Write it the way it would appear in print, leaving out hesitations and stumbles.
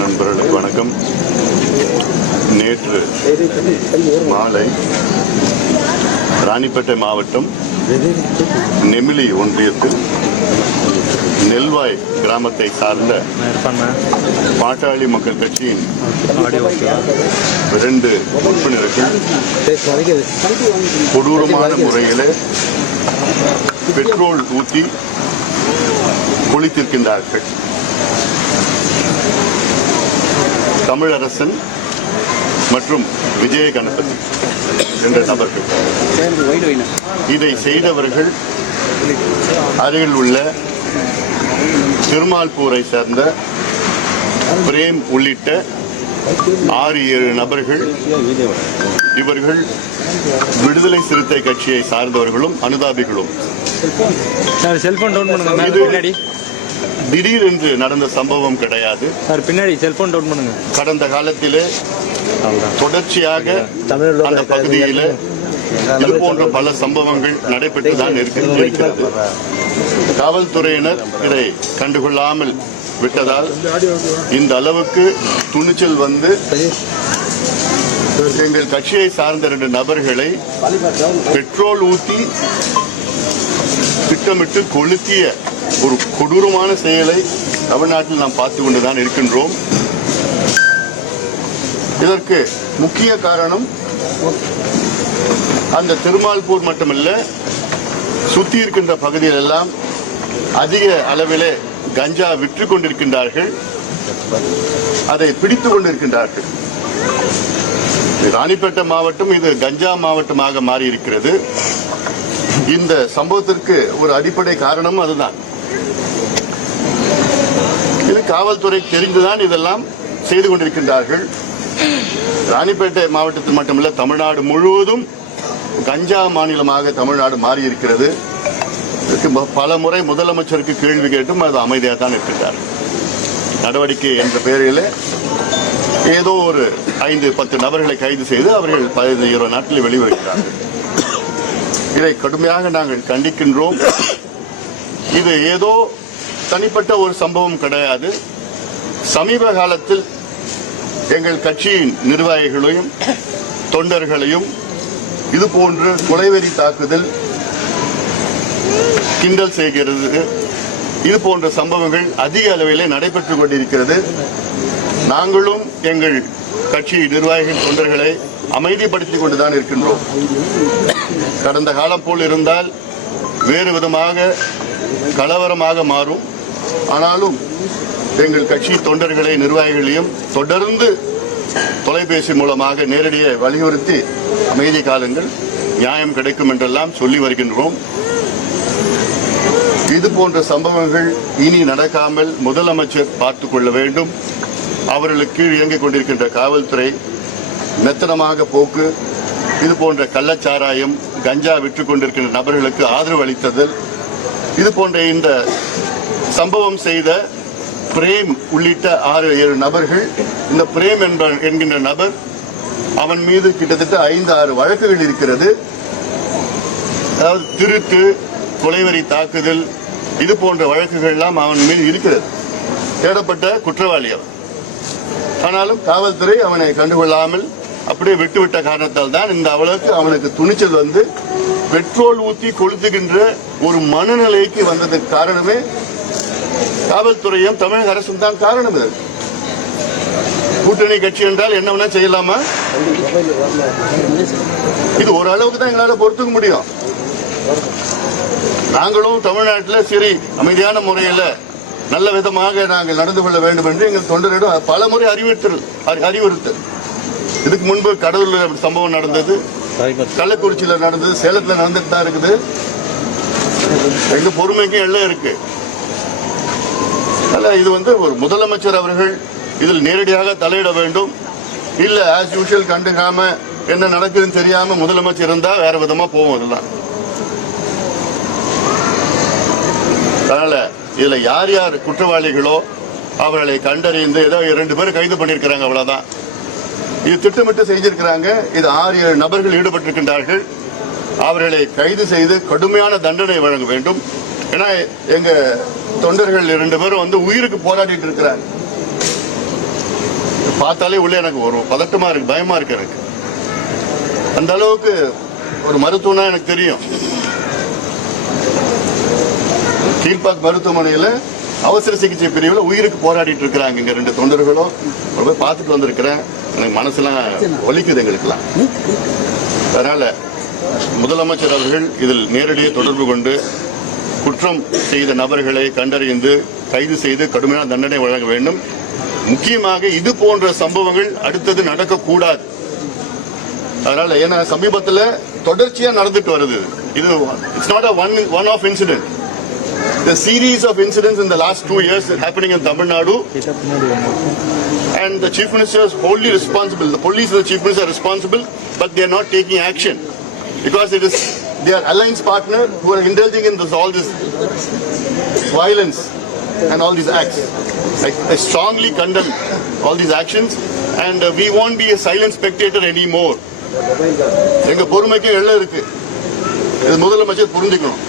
நண்பர்களுக்கு வணக்கம். நேற்று மாலை ராணிப்பேட்டை மாவட்டம் நெமிலி ஒன்றியத்தில் நெல்வாய் கிராமத்தை சார்ந்த பாட்டாளி மக்கள் கட்சியின் 2 உறுப்பினர்கள் கொடூரமான முறையில் பெட்ரோல் ஊற்றி குளித்திருக்கின்றார்கள். தமிழரசன் மற்றும் விஜய கணபதி என்ற நபர்கள். இதை செய்தவர்கள் அருகில் உள்ள திருமால்பூரை சேர்ந்த பிரேம் உள்ளிட்ட 6-7 நபர்கள். இவர்கள் விடுதலை சிறுத்தை கட்சியை சார்ந்தவர்களும் அனுதாபிகளும். திடீரென்று நடந்த சம்பவம் கிடையாது. கடந்த காலத்திலே தொடர்ச்சியாக அந்த பகுதியில் இது போன்ற பல சம்பவங்கள் நடைபெற்றுதான் இருக்கிறது. காவல்துறையினர் இதை கண்டுகொள்ளாமல் விட்டதால் இந்த அளவுக்கு துணிச்சல் வந்து எங்கள் கட்சியை சார்ந்த 2 நபர்களை பெட்ரோல் ஊற்றி திட்டமிட்டு கொளுத்திய ஒரு கொடூரமான செயலை தமிழ்நாட்டில் நாம் பார்த்து கொண்டுதான் இருக்கின்றோம். இதற்கு முக்கிய காரணம் அந்த திருமால்பூர் மட்டுமல்ல, சுற்றி இருக்கின்ற பகுதியில் எல்லாம் அதிக அளவிலே கஞ்சா விற்று கொண்டிருக்கின்றார்கள், அதை பிடித்துக் கொண்டிருக்கின்றார்கள். ராணிப்பேட்டை மாவட்டம் இது கஞ்சா மாவட்டமாக மாறி இருக்கிறது. இந்த சம்பவத்திற்கு ஒரு அடிப்படை காரணம் அதுதான். இது காவல்துறை தெரிந்துதான் இதெல்லாம் செய்து கொண்டிருக்கின்றார்கள். ராணிப்பேட்டை மாவட்டத்தில் மட்டுமல்ல, தமிழ்நாடு முழுவதும் கஞ்சா மாநிலமாக தமிழ்நாடு மாறி இருக்கிறது. பல முறை முதலமைச்சருக்கு கேள்வி கேட்டும் அது அமைதியாக தான் இருக்கின்றார். நடவடிக்கை என்ற பெயரில் ஏதோ ஒரு 5-10 நபர்களை கைது செய்து அவர்கள் 15-20 நாட்களில் வெளிவருகிறார்கள். இதை கடுமையாக நாங்கள் கண்டிக்கின்றோம். இது ஏதோ தனிப்பட்ட ஒரு சம்பவம் கிடையாது. சமீப காலத்தில் எங்கள் கட்சியின் நிர்வாகிகளையும் தொண்டர்களையும் இது போன்று கொலைவெறி தாக்குதல், கிண்டல் செய்கிறது, இது போன்ற சம்பவங்கள் அதிக அளவிலே நடைபெற்றுக் கொண்டிருக்கிறது. நாங்களும் எங்கள் கட்சி நிர்வாகிகள் தொண்டர்களை அமைதிப்படுத்திக் கொண்டுதான் இருக்கின்றோம். கடந்த காலம் போல் இருந்தால் வேறு விதமாக கலவரமாக மாறும். ஆனாலும் எங்கள் கட்சி தொண்டர்களை நிர்வாகிகளையும் தொடர்ந்து தொலைபேசி மூலமாக நேரடியாக வலியுறுத்தி அமைதி காலங்கள் நியாயம் கிடைக்கும் என்றெல்லாம் சொல்லி வருகின்றோம். இது போன்ற சம்பவங்கள் இனி நடக்காமல் முதலமைச்சர் பார்த்துக் கொள்ள வேண்டும். அவர்களுக்கு கீழ் இயங்கிக் கொண்டிருக்கின்ற காவல்துறை மெத்தனமாக போக்கு, இது போன்ற கள்ளச்சாராயம், கஞ்சா விற்றுக் கொண்டிருக்கின்ற நபர்களுக்கு ஆதரவு அளித்ததல், இது போன்ற இந்த சம்பவம் செய்த பிரேம் உள்ளிட்ட 6-7 நபர்கள். இந்த பிரேம் என்கின்ற நபர், அவன் மீது கிட்டத்தட்ட 5-6 வழக்குகள் இருக்கிறது. அதாவது திருட்டு, கொலைவெறி தாக்குதல், இது போன்ற வழக்குகள் எல்லாம் அவன் மீது இருக்கிறது. தேடப்பட்ட குற்றவாளி அவன். ஆனாலும் காவல்துறை அவனை கண்டுகொள்ளாமல் அப்படியே விட்டுவிட்ட காரணத்தால் தான் இந்த அளவுக்கு அவனுக்கு துணிச்சல் வந்து பெட்ரோல் ஊற்றி கொளுத்துகின்ற ஒரு மனநிலைக்கு வந்ததுக்கு காரணமே காவல்துறையும் தமிழக அரசும் தான் காரணம். இது கூட்டணி கட்சி என்றால் என்ன வேணா செய்யலாமா? இது ஓரளவுக்கு தான் எங்களால் பொறுத்துக்க முடியும். நாங்களும் தமிழ்நாட்டில் சரி அமைதியான முறையில் நல்ல விதமாக நாங்கள் நடந்து கொள்ள வேண்டும் என்று எங்கள் தொண்டரிடம் பல முறை அறிவுறுத்தல். இதுக்கு முன்பு கடலூரில் சம்பவம் நடந்தது, கள்ளக்குறிச்சியில் நடந்தது, சேலத்தில் நடந்துட்டு தான் இருக்குது. எங்க பொறுமைக்கும் எல்லாம் இருக்கு. இது வந்து ஒரு முதலமைச்சர் அவர்கள் இதில் நேரடியாக தலையிட வேண்டும். இல்ல ஆஸ் யூஷுவல் கண்டுக்காம என்ன நடக்குதுன்னு தெரியாம முதலமைச்சர் இருந்தா வேற விதமா போவோம். இதெல்லாம் அதனால இதுல யார் யார் குற்றவாளிகளோ அவர்களை கண்டறிந்து ஏதோ 2 பேர் கைது பண்ணிருக்கிறாங்க, அவ்வளவுதான். இது திட்டமிட்டு செஞ்சிருக்கிறாங்க. இது 6-7 நபர்கள் ஈடுபட்டிருக்கின்றார்கள். அவர்களை கைது செய்து கடுமையான தண்டனை வழங்க வேண்டும். ஏன்னா எங்க தொண்டர்கள் 2 பேரும் வந்து உயிருக்கு போராடிட்டு இருக்கிறாங்க. பார்த்தாலே உள்ள எனக்கு ஒரு பதட்டமா இருக்கு, பயமா இருக்கு எனக்கு. அந்த அளவுக்கு ஒரு மருத்துவனா எனக்கு தெரியும். கீழ்பாக் மருத்துவமனையில அவசர சிகிச்சை பிரிவில் உயிருக்கு போராடிட்டு இருக்கிறாங்க இங்க 2 தொண்டர்களும். போய் பார்த்துட்டு வந்திருக்கிறேன். எனக்கு மனசுலாம் ஒலிக்குது எங்களுக்குலாம். அதனால முதலமைச்சர் அவர்கள் இதில் நேரடியாக தொடர்பு கொண்டு குற்றம் செய்த நபர்களை கண்டறிந்து கைது செய்து கடுமையான தண்டனை வழங்க வேண்டும். முக்கியமாக இது போன்ற சம்பவங்கள் அடுத்தது நடக்கக்கூடாது. அதனால ஏன்னா சமீபத்தில் தொடர்ச்சியா நடந்துட்டு வருது. இது it's not a one off incident. The series of incidents in the last 2 years happening in Tamil Nadu, and the Chief Minister is wholly responsible. The police and the Chief Minister are responsible, but they are not taking action because it is their alliance partner who are indulging in all this violence and all these acts. I strongly condemn all these actions, and we won't be a silent spectator anymore. எங்க பொறுமைக்கு எல்லாம் இருக்கு. இது முதலமைச்சர் புரிஞ்சுக்கணும்.